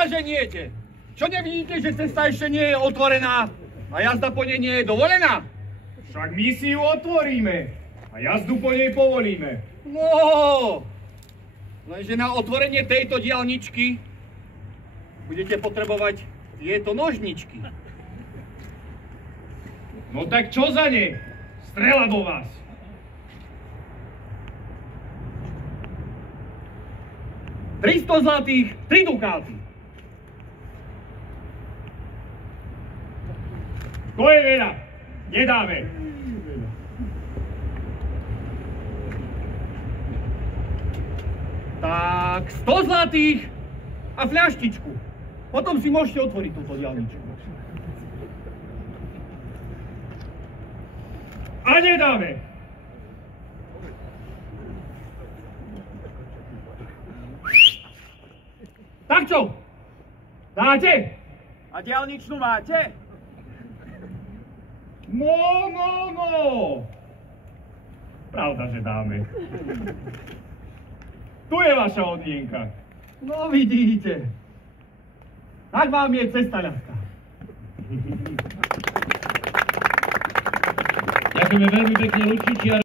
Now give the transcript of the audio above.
sa ženiete? Čo nevidíte, že cesta ešte nie je otvorená a jazda po nej nie je dovolená? Však my si ju otvoríme a jazdu po nej povolíme. No, lenže na otvorenie tejto diaľničky budete potrebovať tieto nožničky. No tak čo za ne? Strela do vás. $300 zlatých, 3 dukáty. To je veľa. Nedáme. Tak 100 zlatých a fľaštičku. Potom si môžete otvoriť túto diaľničku. A nedáme. Tak čo? Dáte? A diaľničnú máte? No. Pravda, že dáme. Tu je vaša odmienka. No vidíte. Tak vám je cesta ľahká. Ďakujeme veľmi pekne, Lučičiar.